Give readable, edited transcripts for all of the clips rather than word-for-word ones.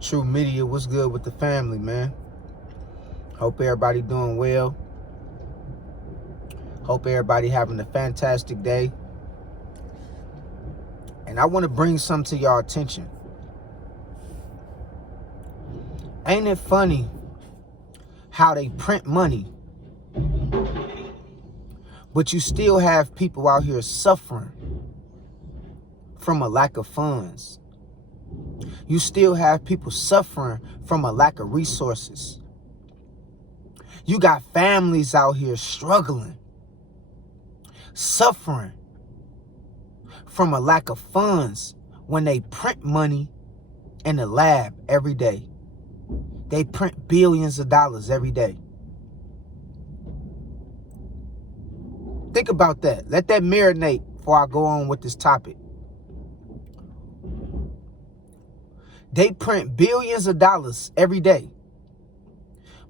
True Media, what's good with the family, man? Hope everybody doing well. Hope everybody having a fantastic day. And I want to bring something to y'all attention. Ain't it funny how they print money, but you still have people out here suffering from a lack of funds? You still have people suffering from a lack of resources. You got families out here struggling, suffering from a lack of funds when they print money in the lab every day. They print billions of dollars every day. Think about that. Let that marinate before I go on with this topic. They print billions of dollars every day,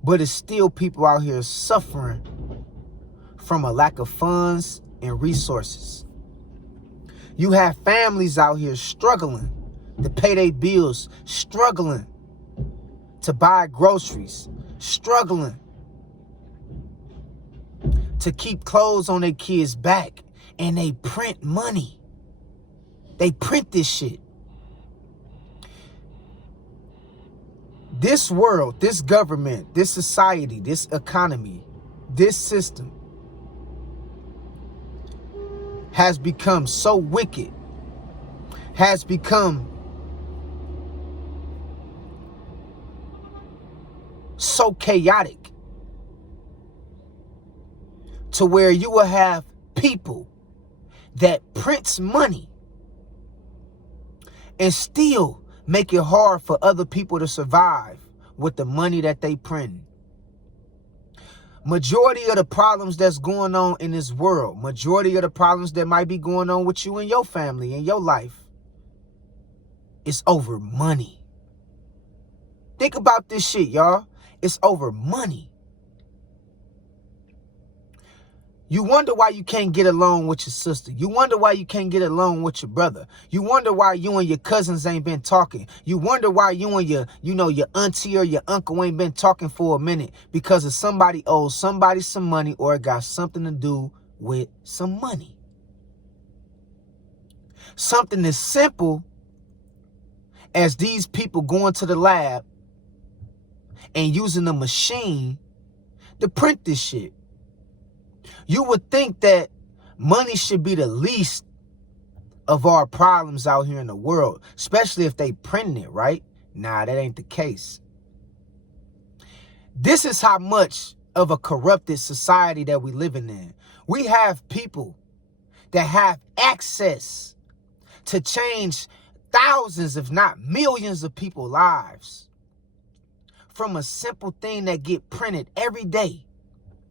but it's still people out here suffering from a lack of funds and resources. You have families out here struggling to pay their bills, struggling to buy groceries, struggling to keep clothes on their kids' back, and they print money. They print this shit. This world, this government, this society, this economy, this system has become so wicked, has become so chaotic, to where you will have people that prints money and still make it hard for other people to survive with the money that they print. Majority of the problems that's going on in this world, majority of the problems that might be going on with you and your family and your life, is over money. Think about this shit, y'all. It's over money. You wonder why you can't get along with your sister. You wonder why you can't get along with your brother. You wonder why you and your cousins ain't been talking. You wonder why you and your auntie or your uncle ain't been talking for a minute, because of somebody owes somebody some money, or it got something to do with some money. Something as simple as these people going to the lab and using a machine to print this shit. You would think that money should be the least of our problems out here in the world, especially if they printing it, right? Nah, that ain't the case. This is how much of a corrupted society that we living in. We have people that have access to change thousands, if not millions of people's lives from a simple thing that get printed every day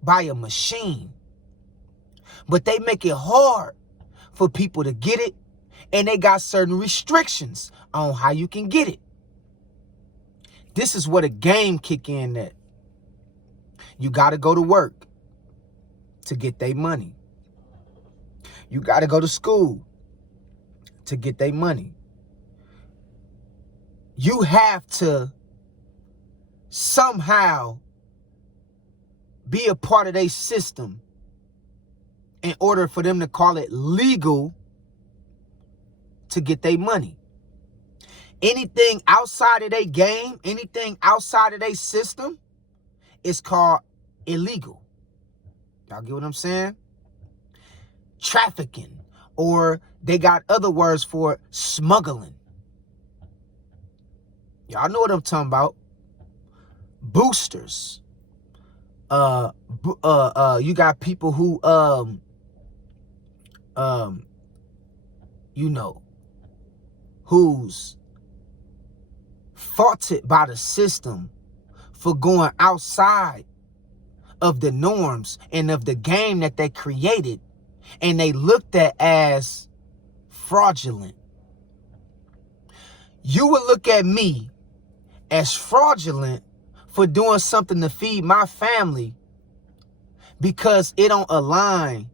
by a machine. But they make it hard for people to get it, and they got certain restrictions on how you can get it. This is where the game kick in at. You got to go to work to get their money. You got to go to school to get their money. You have to somehow be a part of their system in order for them to call it legal to get their money. Anything outside of their game, anything outside of their system is called illegal. Y'all get what I'm saying? Trafficking, or they got other words for it, smuggling. Y'all know what I'm talking about. Boosters. You got people who who's faulted by the system for going outside of the norms and of the game that they created, and they looked at as fraudulent. You would look at me as fraudulent for doing something to feed my family because it don't align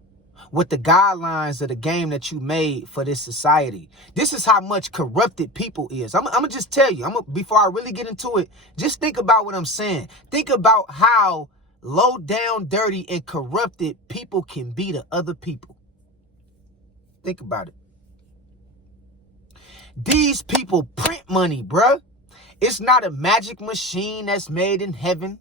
with the guidelines of the game that you made for this society. This is how much corrupted people is. I'm gonna just tell you, before I really get into it, just think about what I'm saying. Think about how low down, dirty, and corrupted people can be to other people. Think about it. These people print money, bruh. It's not a magic machine that's made in heaven.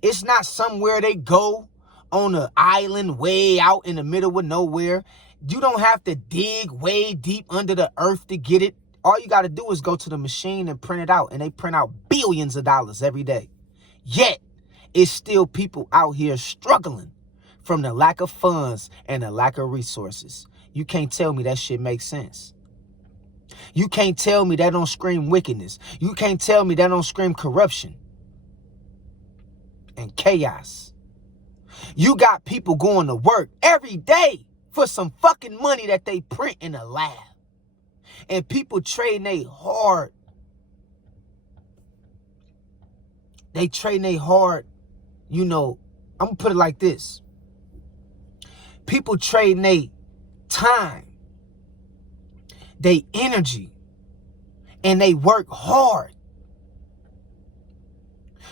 It's not somewhere they go on an island way out in the middle of nowhere. You don't have to dig way deep under the earth to get it. All you got to do is go to the machine and print it out. And they print out billions of dollars every day. Yet, it's still people out here struggling from the lack of funds and the lack of resources. You can't tell me that shit makes sense. You can't tell me that don't scream wickedness. You can't tell me that don't scream corruption and chaos. You got people going to work every day for some fucking money that they print in a lab. And people trading they hard. They trading they hard, you know, I'm going to put it like this. People trading they time, they energy, and they work hard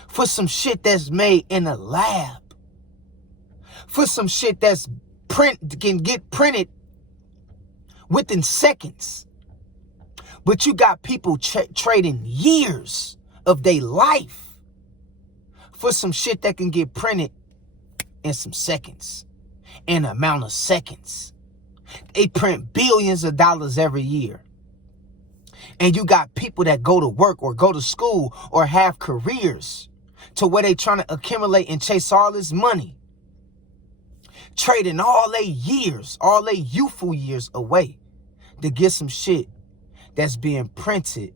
for some shit that's made in a lab. For some shit that's can get printed within seconds. But you got people trading years of their life for some shit that can get printed in some seconds. An amount of seconds. They print billions of dollars every year. And you got people that go to work or go to school or have careers to where they trying to accumulate and chase all this money. Trading all their years, all their youthful years away to get some shit that's being printed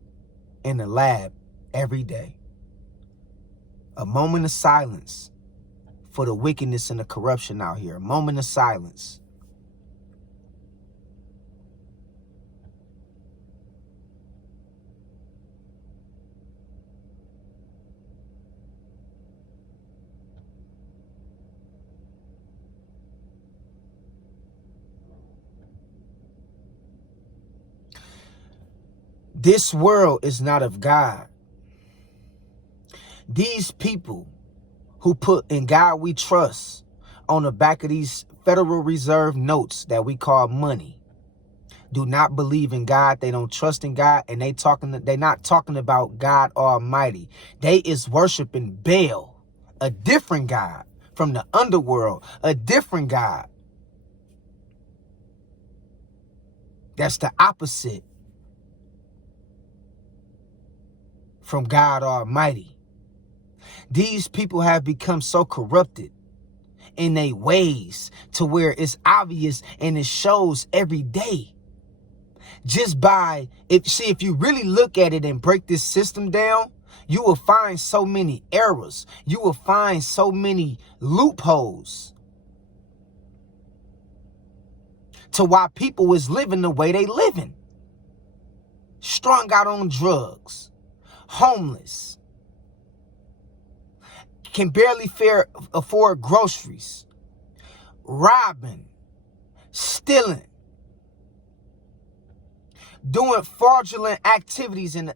in the lab every day. A moment of silence for the wickedness and the corruption out here. A moment of silence. This world is not of God. These people who put "In God We Trust" on the back of these Federal Reserve notes that we call money do not believe in God. They don't trust in God, and they're not talking about God Almighty. They is worshiping Baal, a different God from the underworld, a different God. That's the opposite from God Almighty. These people have become so corrupted in their ways to where it's obvious and it shows every day. Just by, if you really look at it and break this system down, you will find so many errors. You will find so many loopholes to why people is living the way they living. Strung out on drugs. Homeless, can barely afford groceries, robbing, stealing, doing fraudulent activities and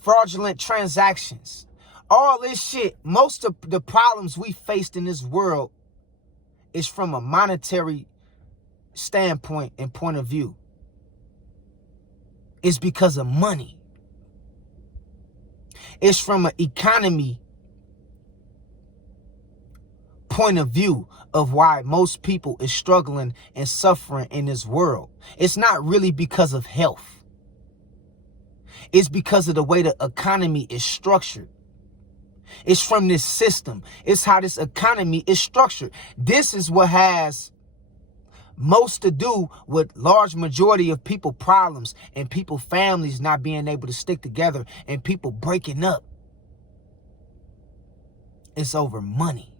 fraudulent transactions. All this shit, most of the problems we faced in this world is from a monetary standpoint and point of view. It's because of money. It's from an economy point of view of why most people is struggling and suffering in this world. It's not really because of health. It's because of the way the economy is structured. It's from this system. It's how this economy is structured. This is what has most to do with large majority of people problems and people families not being able to stick together and people breaking up. It's over money.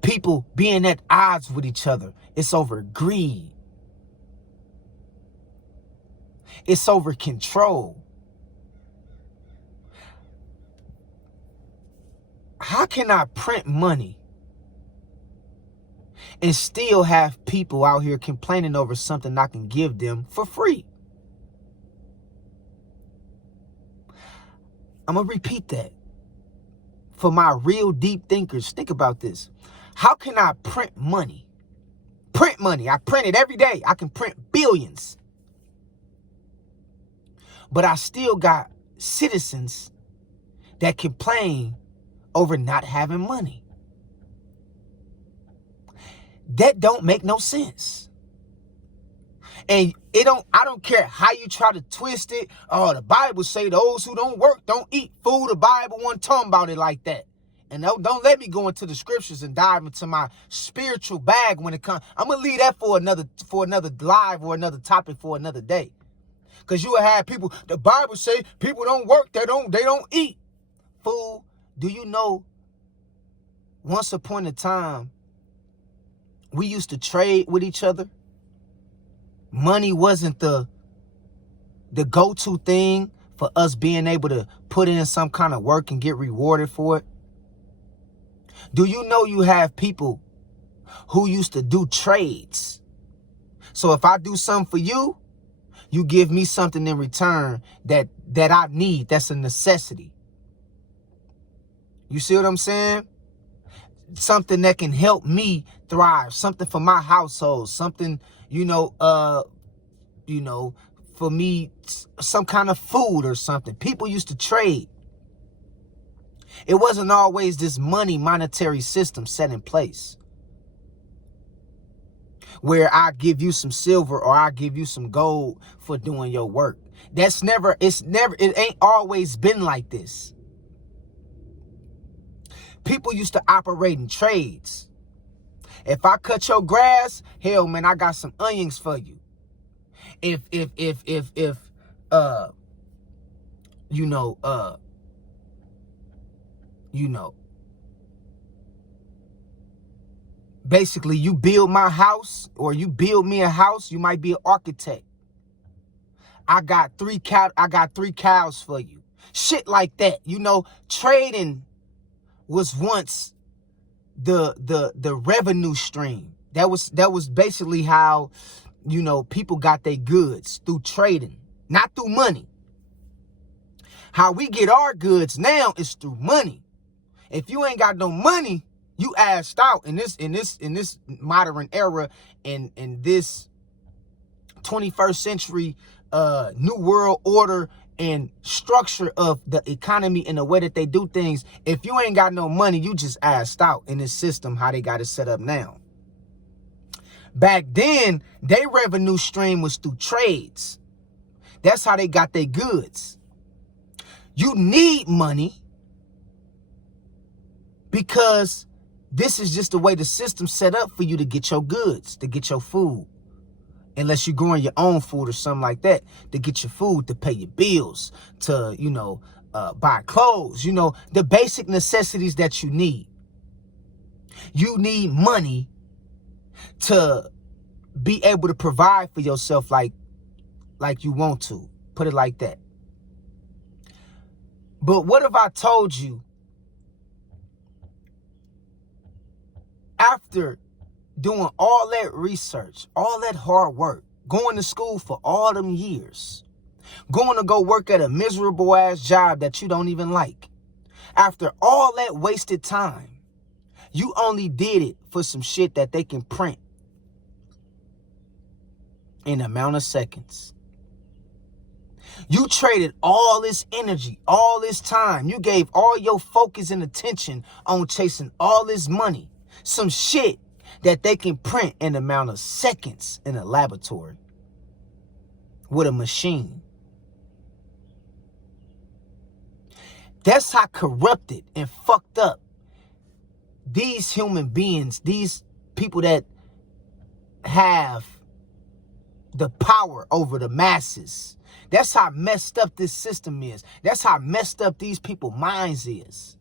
People being at odds with each other. It's over greed. It's over control. How can I print money and still have people out here complaining over something I can give them for free. I'm going to repeat that. For my real deep thinkers, think about this. How can I print money? Print money. I print it every day. I can print billions. But I still got citizens that complain over not having money. That don't make no sense. And I don't care how you try to twist it. Oh, the Bible say those who don't work don't eat food. The Bible wasn't talking about it like that. And don't let me go into the scriptures and dive into my spiritual bag when it comes. I'm gonna leave that for another live or another topic for another day. Cause you will have people, the Bible say people don't work, they don't eat. Fool, do you know once upon a time we used to trade with each other? Money wasn't the go-to thing for us being able to put in some kind of work and get rewarded for it. Do you know you have people who used to do trades? So if I do something for you, you give me something in return that I need, that's a necessity. You see what I'm saying? Something that can help me thrive, something for my household, something, for me, some kind of food or something. People used to trade. It wasn't always this monetary system set in place where I give you some silver or I give you some gold for doing your work. It ain't always been like this. People used to operate in trades. If I cut your grass, hell man, I got some onions for you. Basically you build my house or you build me a house, you might be an architect. I got three cows for you. Shit like that. Trading was once the revenue stream. That was basically how, people got their goods, through trading, not through money. How we get our goods now is through money. If you ain't got no money, you assed out in this modern era, in this 21st century new world order and structure of the economy and the way that they do things. If you ain't got no money, you just assed out in this system, how they got it set up now. Back then, their revenue stream was through trades. That's how they got their goods. You need money because this is just the way the system's set up for you to get your goods, to get your food. Unless you're growing your own food or something like that, to get your food, to pay your bills, to, buy clothes, the basic necessities that you need. You need money to be able to provide for yourself like you want to. Put it like that. But what if I told you, after doing all that research, all that hard work, going to school for all them years, going to go work at a miserable ass job that you don't even like, after all that wasted time, you only did it for some shit that they can print in an amount of seconds. You traded all this energy, all this time. You gave all your focus and attention on chasing all this money. Some shit that they can print in an amount of seconds in a laboratory with a machine. That's how corrupted and fucked up these human beings, these people that have the power over the masses. That's how messed up this system is. That's how messed up these people's minds is.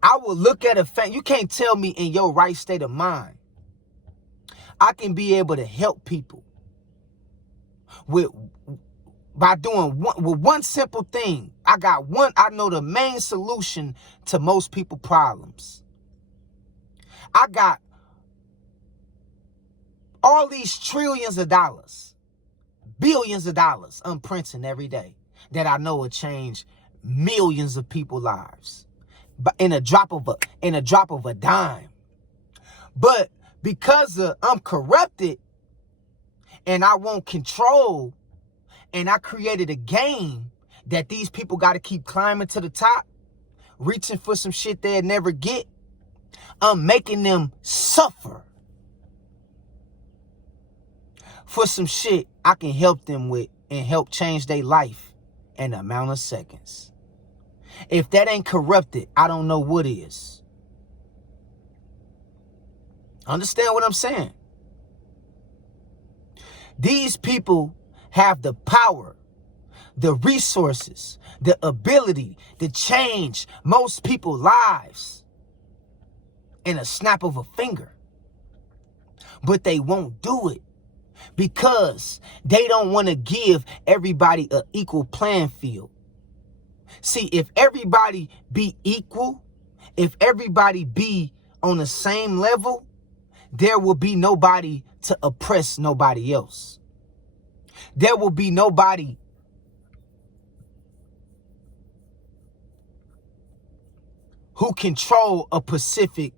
I will look at a fact. You can't tell me in your right state of mind I can be able to help people by doing one simple thing. I know the main solution to most people's problems. I got All these trillions of dollars, billions of dollars I'm printing every day that I know will change millions of people's lives, but in a drop of a dime. But because I'm corrupted and I want control, and I created a game that these people got to keep climbing to the top, reaching for some shit they'll never get. I'm making them suffer for some shit I can help them with and help change their life in the amount of seconds. If that ain't corrupted, I don't know what is. Understand what I'm saying? These people have the power, the resources, the ability to change most people's lives in a snap of a finger. But they won't do it because they don't want to give everybody an equal playing field. See, if everybody be equal, if everybody be on the same level, there will be nobody to oppress nobody else. There will be nobody who control a specific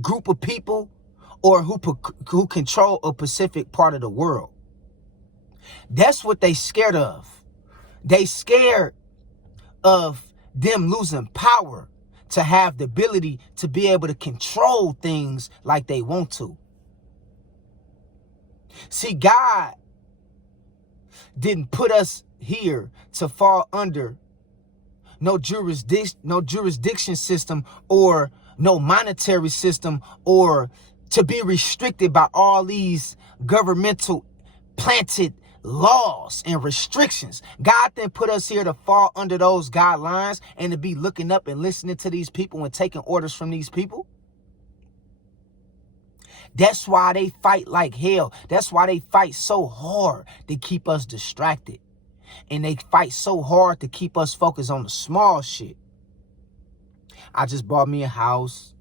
group of people or who control a specific part of the world. That's what they scared of. They scared of them losing power to have the ability to be able to control things like they want to. See, God didn't put us here to fall under no jurisdiction system or no monetary system or to be restricted by all these governmental planted laws and restrictions. God didn't put us here to fall under those guidelines and to be looking up and listening to these people and taking orders from these people. That's why they fight like hell. That's why they fight so hard to keep us distracted. And they fight so hard to keep us focused on the small shit. I just bought me a house.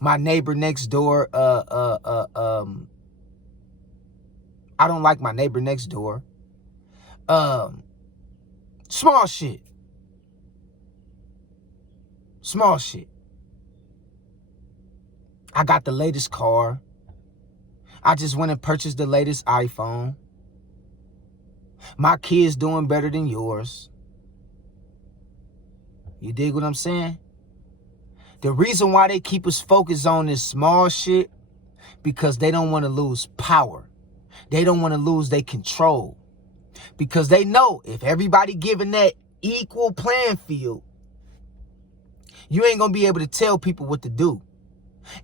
My neighbor next door, I don't like my neighbor next door. Small shit. Small shit. I got the latest car. I just went and purchased the latest iPhone. My kid's doing better than yours. You dig what I'm saying? The reason why they keep us focused on this small shit, because they don't want to lose power. They don't want to lose their control. Because they know if everybody given that equal playing field, you ain't going to be able to tell people what to do.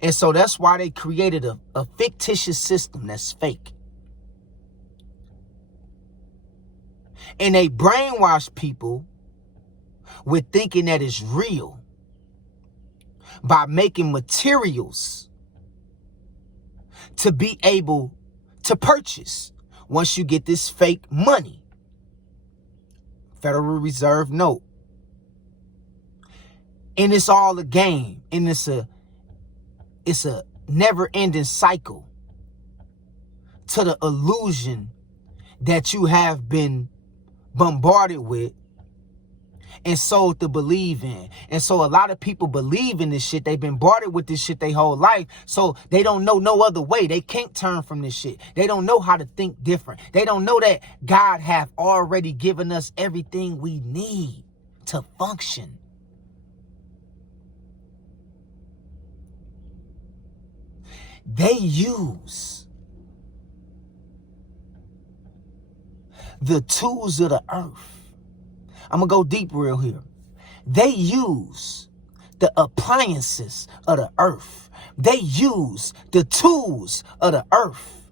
And so that's why they created a fictitious system that's fake. And they brainwash people with thinking that it's real by making materials to be able to purchase once you get this fake money. Federal Reserve note. And it's all a game. And it's a never-ending cycle to the illusion that you have been bombarded with and sold to believe in. And so a lot of people believe in this shit. They've been bombarded with this shit their whole life. So they don't know no other way. They can't turn from this shit. They don't know how to think different. They don't know that God have already given us everything we need to function. They use the tools of the earth. I'm going to go deep real here. They use the appliances of the earth. They use the tools of the earth.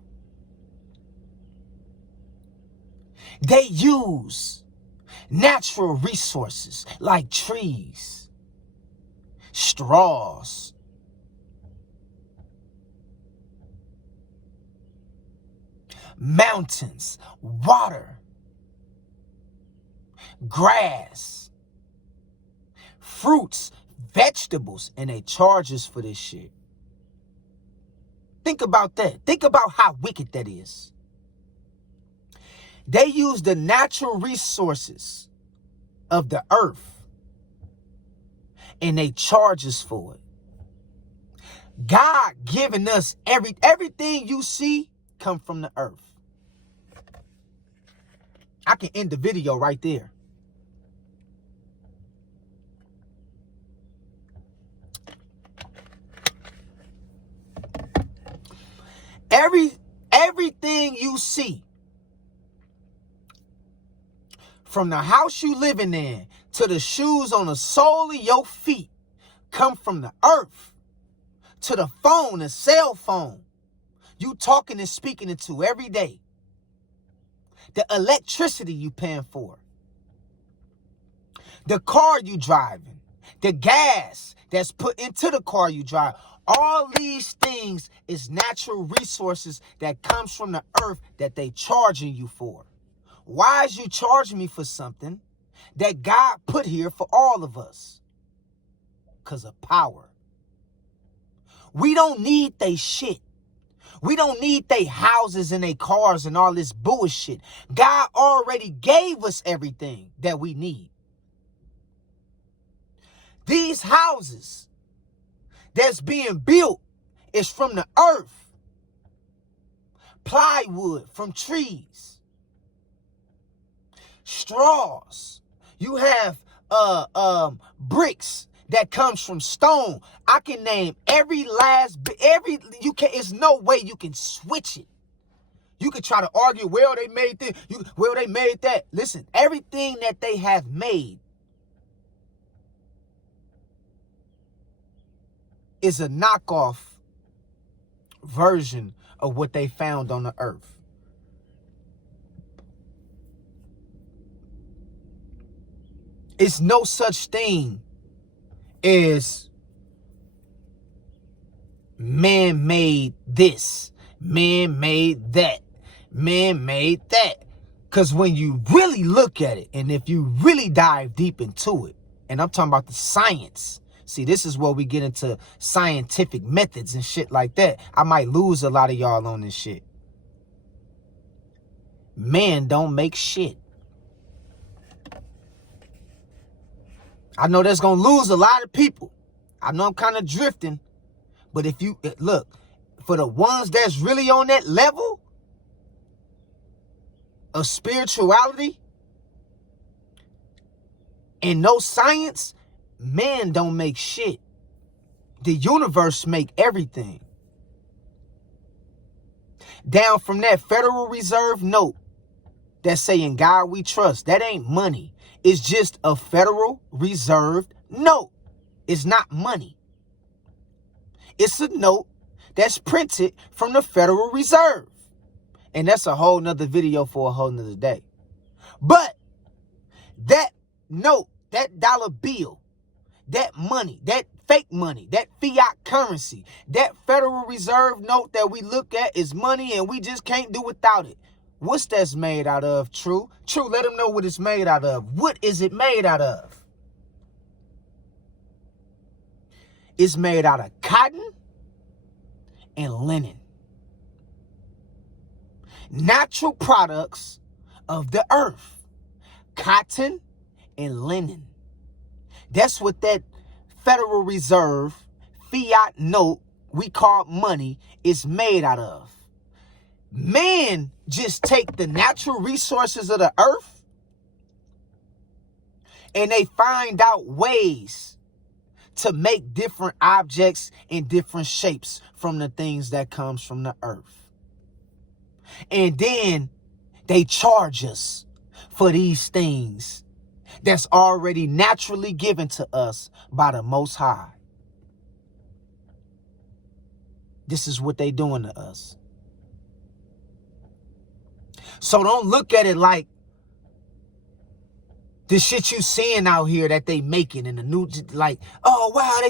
They use natural resources like trees, straws, mountains, water, grass, fruits, vegetables, and they charge us for this shit. Think about that. Think about how wicked that is. They use the natural resources of the earth and they charge us for it. God giving us everything you see come from the earth. I can end the video right there. Everything you see, from the house you living in to the shoes on the sole of your feet, come from the earth. To the phone, the cell phone, you talking and speaking into every day. The electricity you paying for. The car you driving. The gas that's put into the car you drive. All these things is natural resources that comes from the earth that they charging you for. Why is you charging me for something that God put here for all of us? Because of power. We don't need they shit. We don't need they houses and they cars and all this bullshit. God already gave us everything that we need. These houses that's being built is from the earth. Plywood from trees. Straws. You have bricks that comes from stone. I can name it's no way you can switch it. You could try to argue, well, they made this, well, they made that. Listen, everything that they have made is a knockoff version of what they found on the earth. It's no such thing as man made this, man made that, man made that. Because when you really look at it, and if you really dive deep into it, and I'm talking about the science, see, this is where we get into scientific methods and shit like that. I might lose a lot of y'all on this shit. Man don't make shit. I know that's going to lose a lot of people. I know I'm kind of drifting. But if you, look, for the ones that's really on that level of spirituality and no science, man don't make shit. The universe make everything. Down from that Federal Reserve note that's saying, God we trust, that ain't money. It's just a Federal Reserve note. It's not money. It's a note that's printed from the Federal Reserve. And that's a whole nother video for a whole nother day. But that note, that dollar bill, that money, that fake money, that fiat currency, that Federal Reserve note that we look at is money and we just can't do without it. What's that's made out of, True? True, let them know what it's made out of. What is it made out of? It's made out of cotton and linen. Natural products of the earth. Cotton and linen. That's what that Federal Reserve fiat note we call money is made out of. Man just take the natural resources of the earth and they find out ways to make different objects in different shapes from the things that comes from the earth. And then they charge us for these things that's already naturally given to us by the Most High. This is what they doing to us. So don't look at it like the shit you seeing out here that they making in the new, like, oh, wow,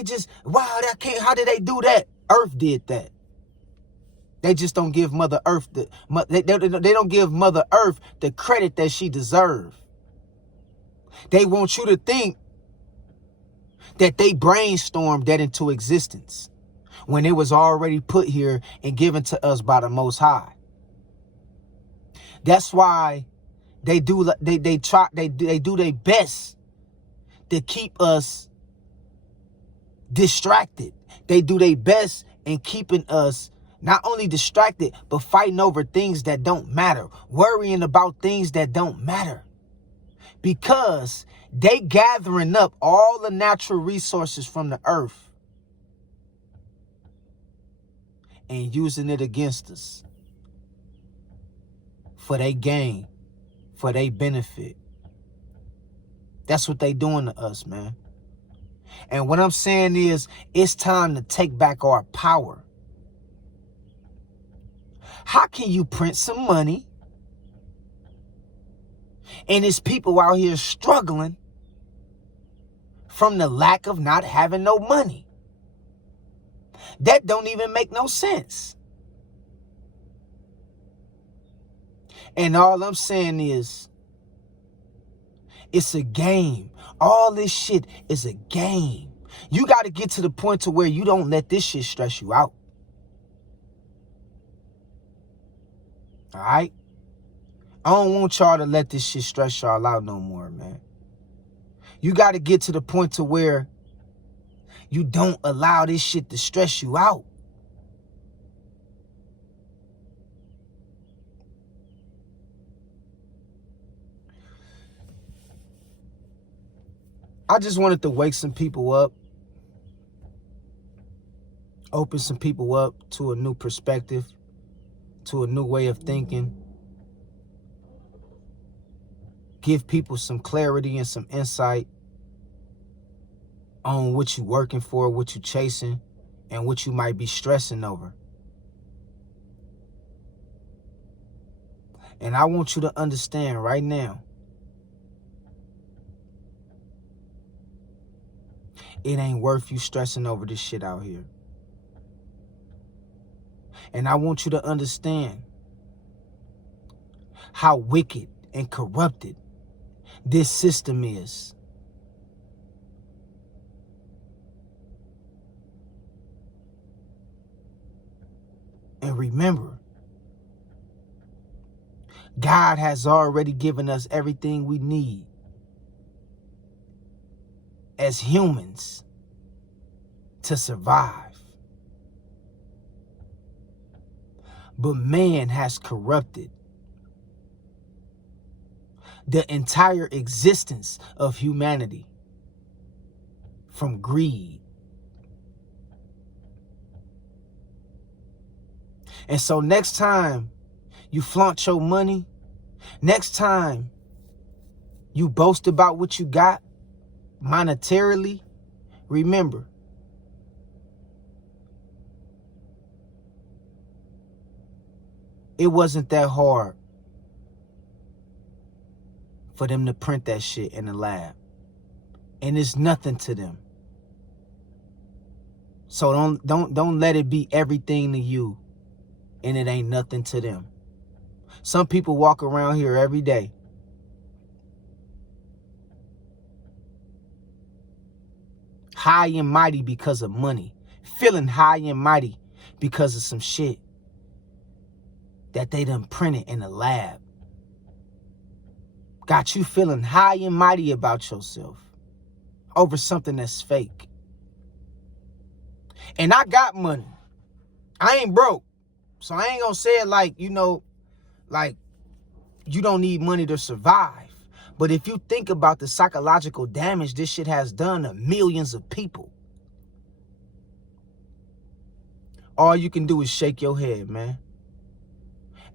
how did they do that? Earth did that. They just don't give Mother Earth, they don't give Mother Earth the credit that she deserves. They want you to think that they brainstormed that into existence. when it was already put here and given to us by the Most High. That's why they do their best to keep us distracted. They do their best in keeping us not only distracted, but fighting over things that don't matter, worrying about things that don't matter, because they gathering up all the natural resources from the earth and using it against us for their gain, for their benefit. That's what they doing to us, man. And what I'm saying is, it's time to take back our power. How can you print some money and it's people out here struggling from the lack of not having no money? That don't even make no sense. And all I'm saying is, it's a game. All this shit is a game. You got to get to the point to where you don't let this shit stress you out. All right? I don't want y'all to let this shit stress y'all out no more, man. You got to get to the point to where you don't allow this shit to stress you out. I just wanted to wake some people up, open some people up to a new perspective, to a new way of thinking, give people some clarity and some insight on what you're working for, what you're chasing, and what you might be stressing over. And I want you to understand right now, it ain't worth you stressing over this shit out here. And I want you to understand how wicked and corrupted this system is. And remember, God has already given us everything we need as humans to survive. But man has corrupted the entire existence of humanity from greed. And so next time you flaunt your money, next time you boast about what you got monetarily, remember, it wasn't that hard for them to print that shit in the lab. And it's nothing to them. So don't let it be everything to you and it ain't nothing to them. Some people walk around here every day high and mighty because of money, feeling high and mighty because of some shit that they done printed in the lab. Got you feeling high and mighty about yourself over something that's fake. And I got money. I ain't broke. So I ain't gonna say it like, like you don't need money to survive. But if you think about the psychological damage this shit has done to millions of people, all you can do is shake your head, man.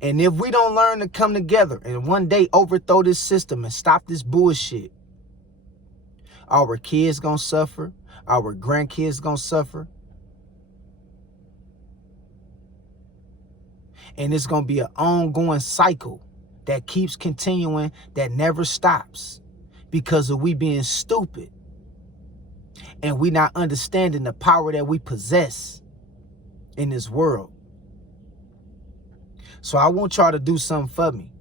And if we don't learn to come together and one day overthrow this system and stop this bullshit, our kids gonna suffer, our grandkids gonna suffer. And it's gonna be an ongoing cycle that keeps continuing, that never stops, because of we being stupid and we not understanding the power that we possess in this world. So I want y'all to do something for me.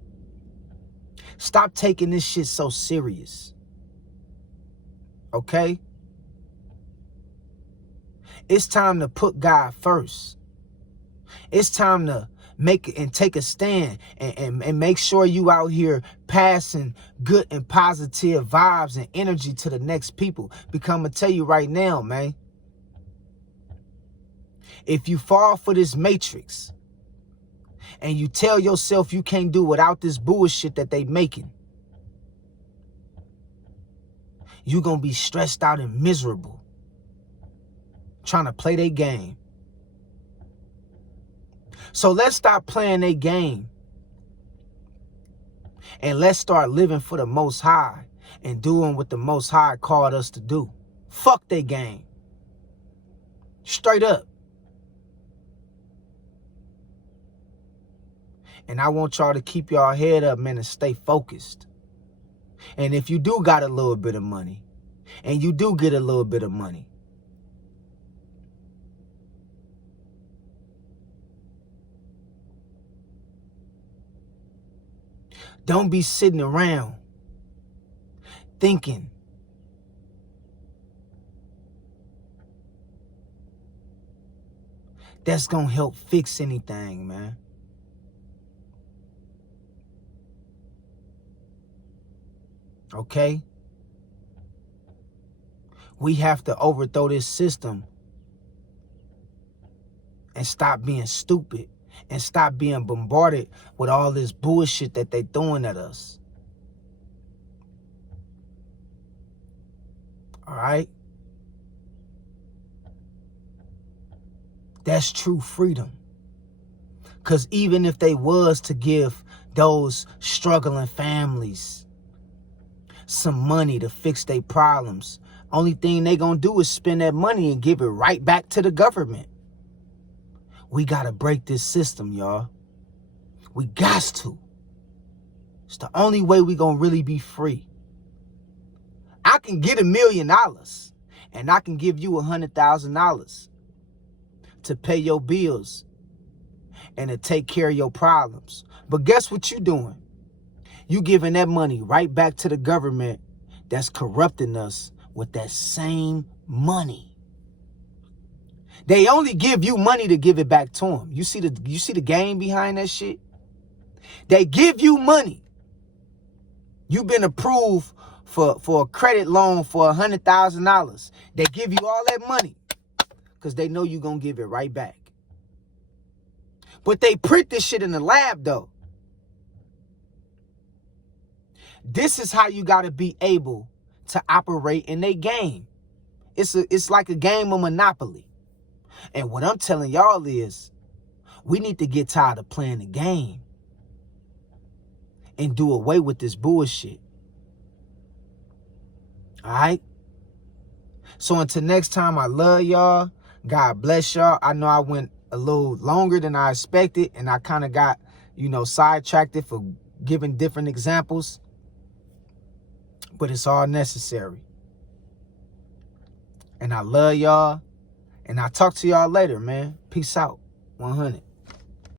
Stop taking this shit so serious. Okay? It's time to put God first. It's time to make it and take a stand and make sure you out here passing good and positive vibes and energy to the next people. Because I'm going to tell you right now, man, if you fall for this matrix and you tell yourself you can't do without this bullshit that they making, you're going to be stressed out and miserable trying to play their game. So let's stop playing their game and let's start living for the Most High and doing what the Most High called us to do. Fuck their game. Straight up. And I want y'all to keep y'all head up, man, and stay focused. And if you do got a little bit of money, and you do get a little bit of money, don't be sitting around thinking that's gonna help fix anything, man. Okay? We have to overthrow this system and stop being stupid and stop being bombarded with all this bullshit that they throwing at us. All right? That's true freedom. Because even if they was to give those struggling families some money to fix their problems, only thing they gonna do is spend that money and give it right back to the government. We gotta break this system, y'all. We got to. It's the only way we gonna really be free. I can get $1 million and I can give you $100,000 to pay your bills and to take care of your problems. But guess what you doing? You giving that money right back to the government that's corrupting us with that same money. They only give you money to give it back to them. You see the game behind that shit? They give you money. You've been approved for a credit loan for $100,000. They give you all that money because they know you're going to give it right back. But they print this shit in the lab, though. This is how you got to be able to operate in a game. It's like a game of Monopoly. And what I'm telling y'all is we need to get tired of playing the game and do away with this bullshit. All right? So until next time, I love y'all. God bless y'all. I know I went a little longer than I expected, and I kind of got, sidetracked for giving different examples. But it's all necessary. And I love y'all. And I'll talk to y'all later, man. Peace out. 100.